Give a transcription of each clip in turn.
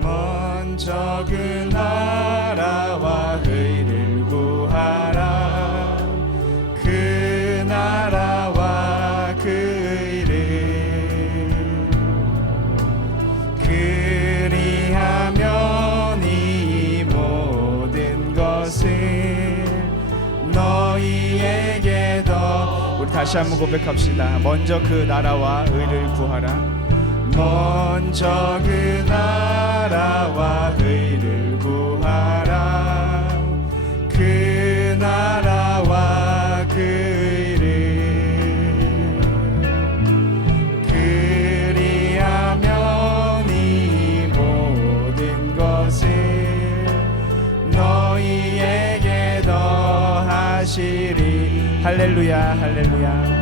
먼저 그 나라와 의를 구하라. 그 나라와 그 의를 그리하면 이 모든 것을 너희에게 더 우리 다시 한번 고백합시다. 먼저 그 나라와 의를 구하라 먼저 그 나라와 의를 구하라. 그 나라와 그 의를 그리하면 이 모든 것을 너희에게 더하시리. 할렐루야 할렐루야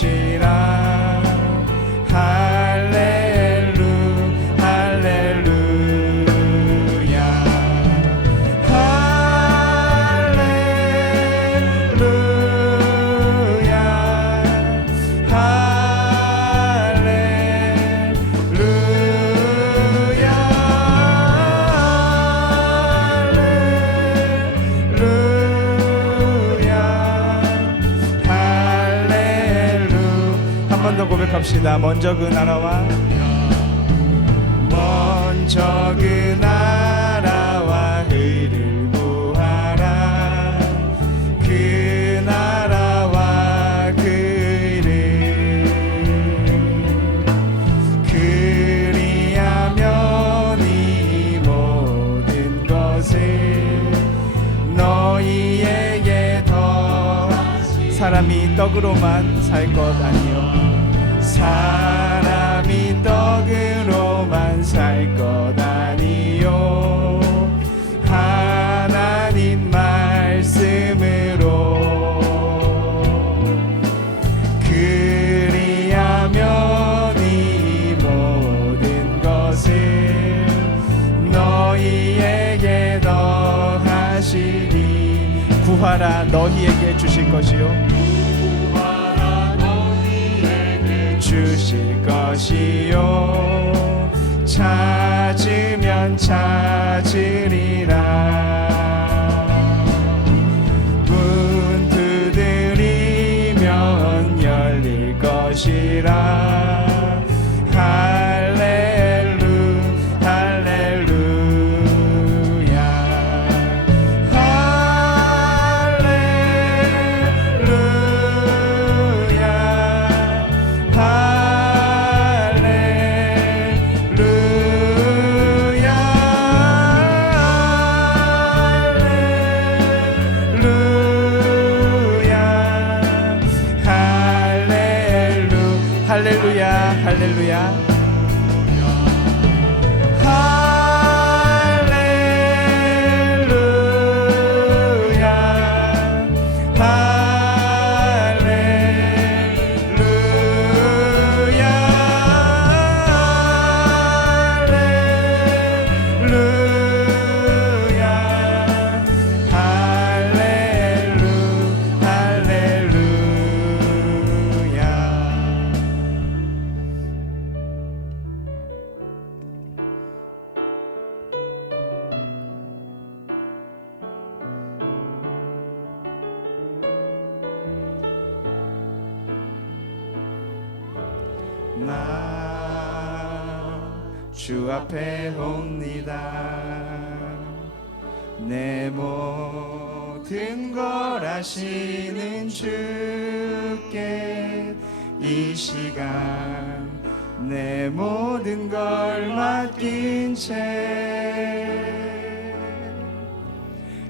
she 고백합시다. 먼저 그 나라와. 먼저 그 나라와 의를 구하라. 그 나라와 그 의를. 그리하면 이 모든 것을 너희에게 더. 사람이 떡으로만 살 것 아니요 사람이 떡으로만 살 것 아니요. 하나님 말씀으로 그리하면 이 모든 것을 너희에게 더하시니 구하라 너희에게 주실 것이요 것이요 찾으면 찾으리라 앞에 옵니다. 내 모든 걸 아시는 주께 이 시간 내 모든 걸 맡긴 채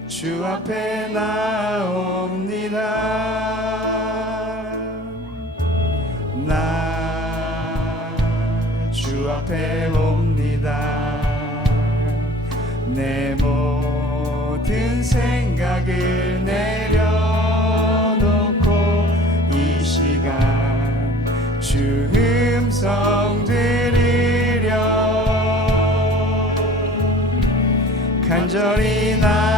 주 앞에 나옵니다. 나 주 앞에 옵니다 내 모든 생각을 내려놓고 이 시간 주 음성 들으려. 간절히 나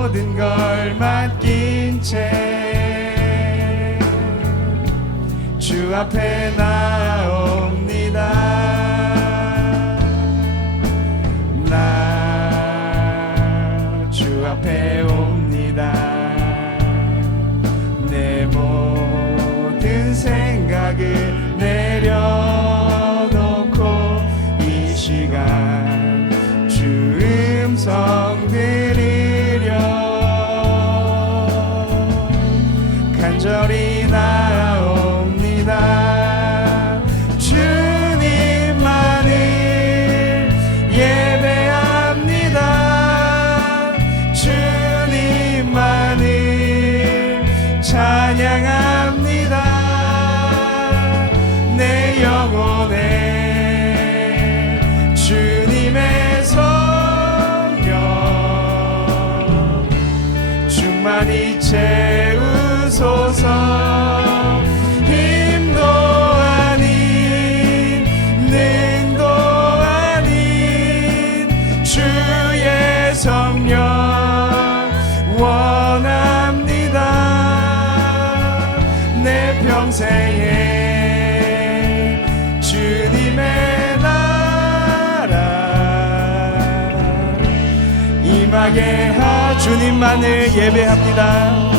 모든 걸 맡긴 채 주 앞에 나옵 내 평생에 주님의 나라. 임하게 하 주님만을 예배합니다.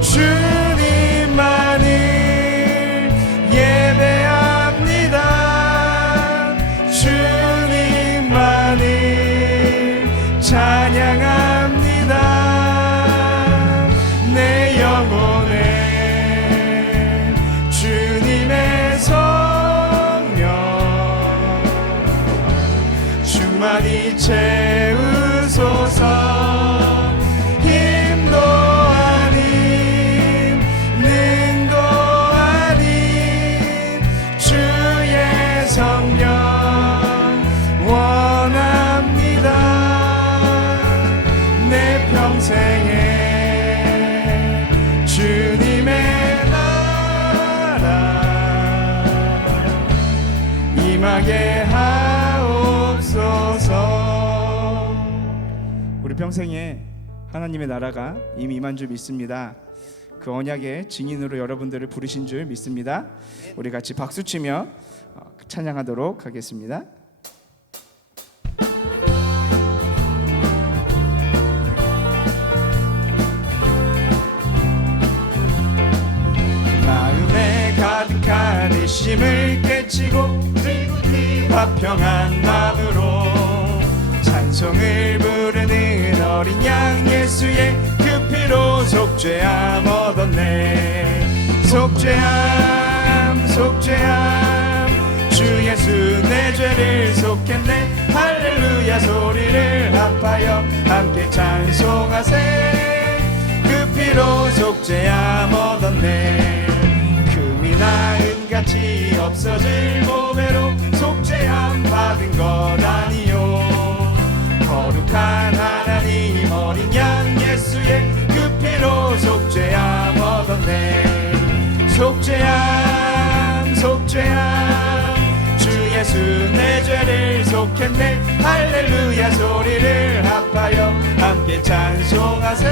주 radice. 평생에 하나님의 나라가 이미 임한 줄 믿습니다. 그 언약의 증인으로 여러분들을 부르신 줄 믿습니다. 우리 같이 박수 치며 어, 찬양하도록 하겠습니다. 마음에 가득한 의심을 외치고 화평한 마음으로 찬송을 부르는 어린 양 예수의 그 피로 속죄함 얻었네. 속죄함 속죄함. 주 예수 내 죄를 속했네. 할렐루야 소리를 합하여 함께 찬송하세. 그 피로 속죄함 얻었네. 금이나 은같이 없어질 보배로 속죄함 받은 것 아니요. 거룩한 얻었네 속죄함 속죄함. 주 예수 내 죄를 속했네. 할렐루야 소리를 합하여 함께 찬송하세.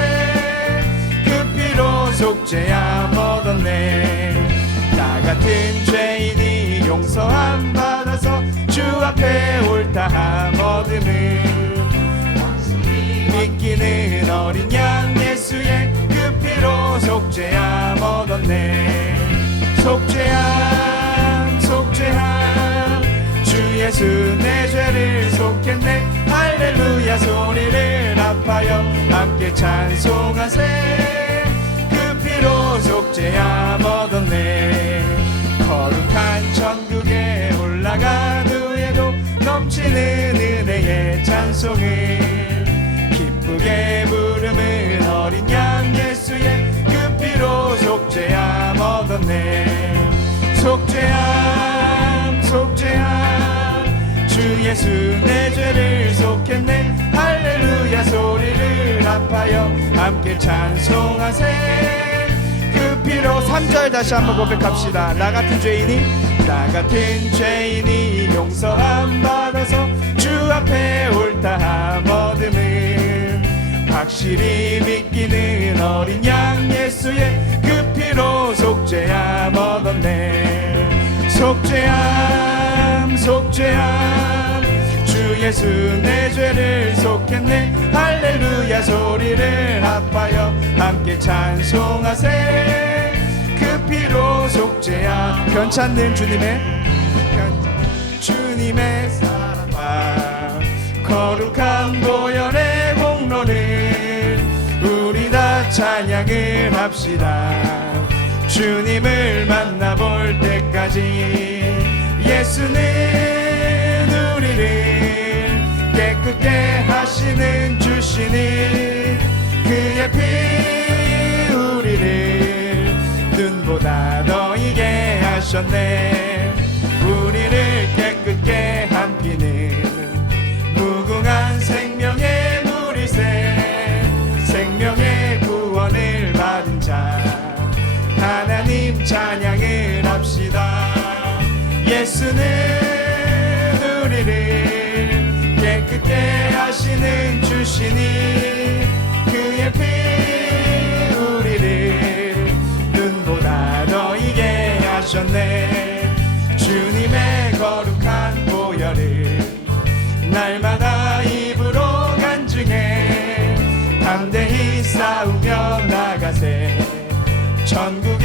그 피로 속죄함 얻었네. 나 같은 죄인이 용서함 속죄함 얻었네. 속죄함 속죄함. 주 예수 내 죄를 속했네. 할렐루야 소리를 합하여 함께 찬송하세. 그 피로 속죄함 얻었네. 거룩한 천국에 올라간 후에도 넘치는 은혜의 찬송을 기쁘게 부르는 어린 예수 내 죄를 속했네. 할렐루야 소리를 합하여 함께 찬송하세. 그 피로 3절 다시 한번 고백합시다. 나 같은 죄인이 나 같은 죄인이 용서함 받아서 주 앞에 옳다함 얻음을 확실히 믿기는 어린 양 예수의 그 피로 속죄함 얻었네. 속죄함 속죄함 주 예수 내 죄를 속했네. 할렐루야 소리를 합하여 함께 찬송하세. 그 피로 속죄함 괜찮는 주님의. 편- 주님의 사랑과 거룩한 보혈의 공로를 우리 다 찬양을 합시다. 주님을 만나볼 때까지 예수는 우리를 깨끗게 하시는 주시니 그의 피 우리를 눈보다 더 이게 하셨네. 우리를 깨끗게 한 피는 무궁한 생명의 물이세. 생명의 구원을 받은 자 하나님 찬양을 합시다. 예수는 하시는 주시니 그의 피 우리를 눈보다 더 이게 하셨네. 주님의 거룩한 보혈을 날마다 입으로 간증해. 담대히 싸우며 나가세. 천국에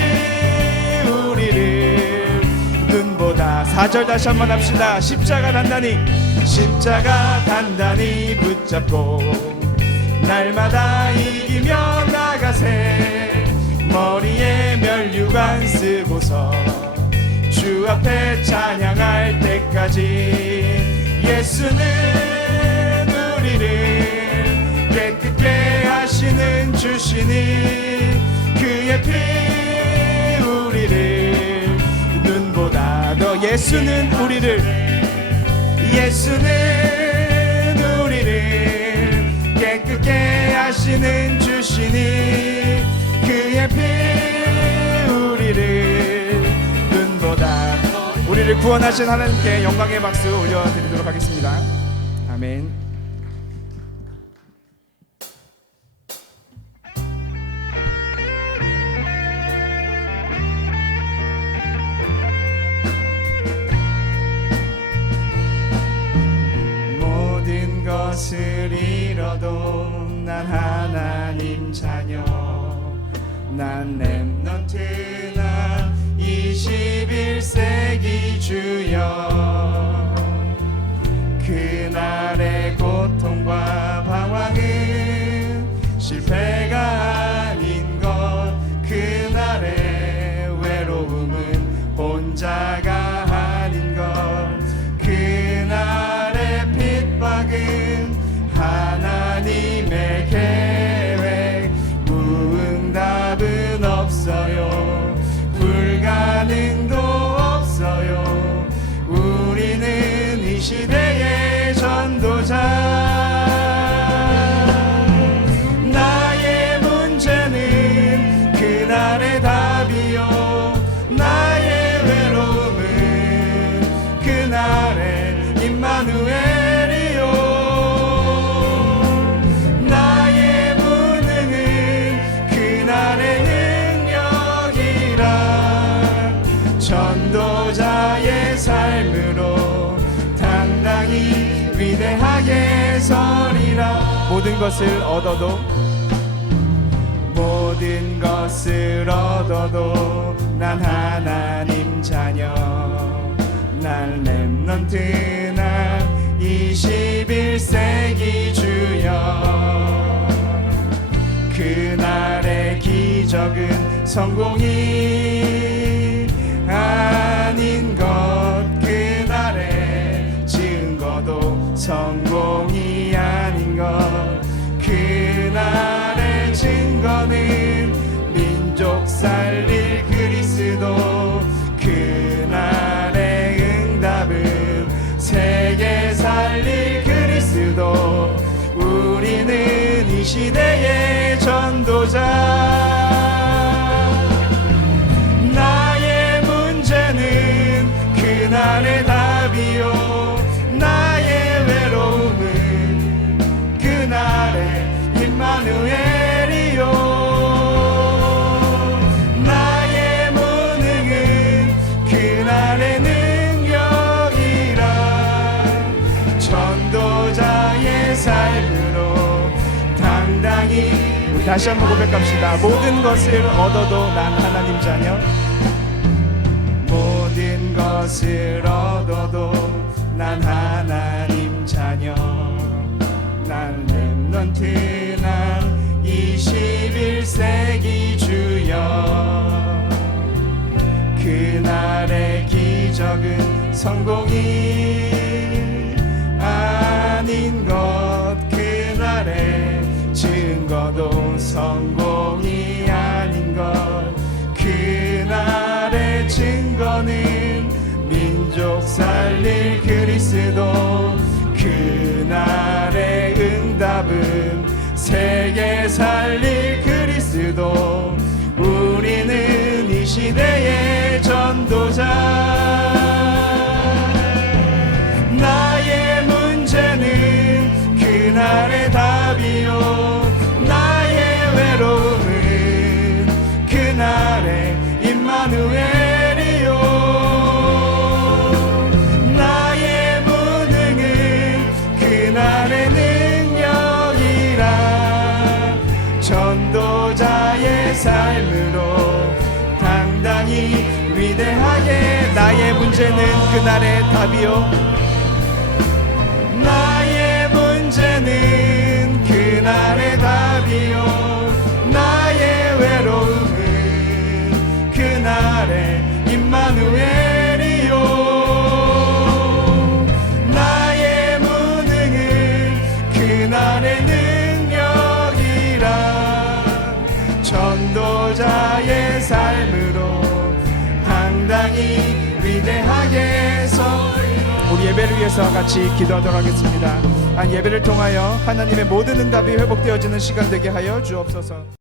4절 다시 한번 합시다. 십자가 단단히 십자가 단단히 붙잡고 날마다 이기며 나가세 머리에 면류관 쓰고서 주 앞에 찬양할 때까지 예수는 우리를 깨끗게 하시는 주시니 그의 피 우리를 예수는 우리를 예수는 우리를 깨끗게 하시는 주시니 그의 피 우리를 눈보다 우리를 구원하신 하나님께 영광의 박수 올려드리도록 하겠습니다. 아멘. 하나님 자녀 난 랩넌트나 21세기 주여. 그날의 고통과 방황은 실패가 우리 모든 것을 얻어도 모든 것을 얻어도 난 하나님 자녀. 난 랩넌트 난 21세기 주여. 그날의 기적은 성공이 아닌 것. 그날의 증거도 성공 시대의 전도자 다시 한번 고백합시다. 모든 것을 얻어도 난 하나님 자녀. 모든 것을 얻어도 난 하나님 자녀. 난 랩넌트 난 21세기 주여. 그날의 기적은 성공이 성공이 아닌 것 그날의 증거는 민족 살릴 그리스도. 그날의 응답은 세계 살릴 그리스도. 우리는 이 시대의 전도자 그날의 답이요 위해서 같이 기도하도록 하겠습니다. 한 예배를 통하여 하나님의 모든 응답이 회복되어지는 시간 되게 하여 주옵소서.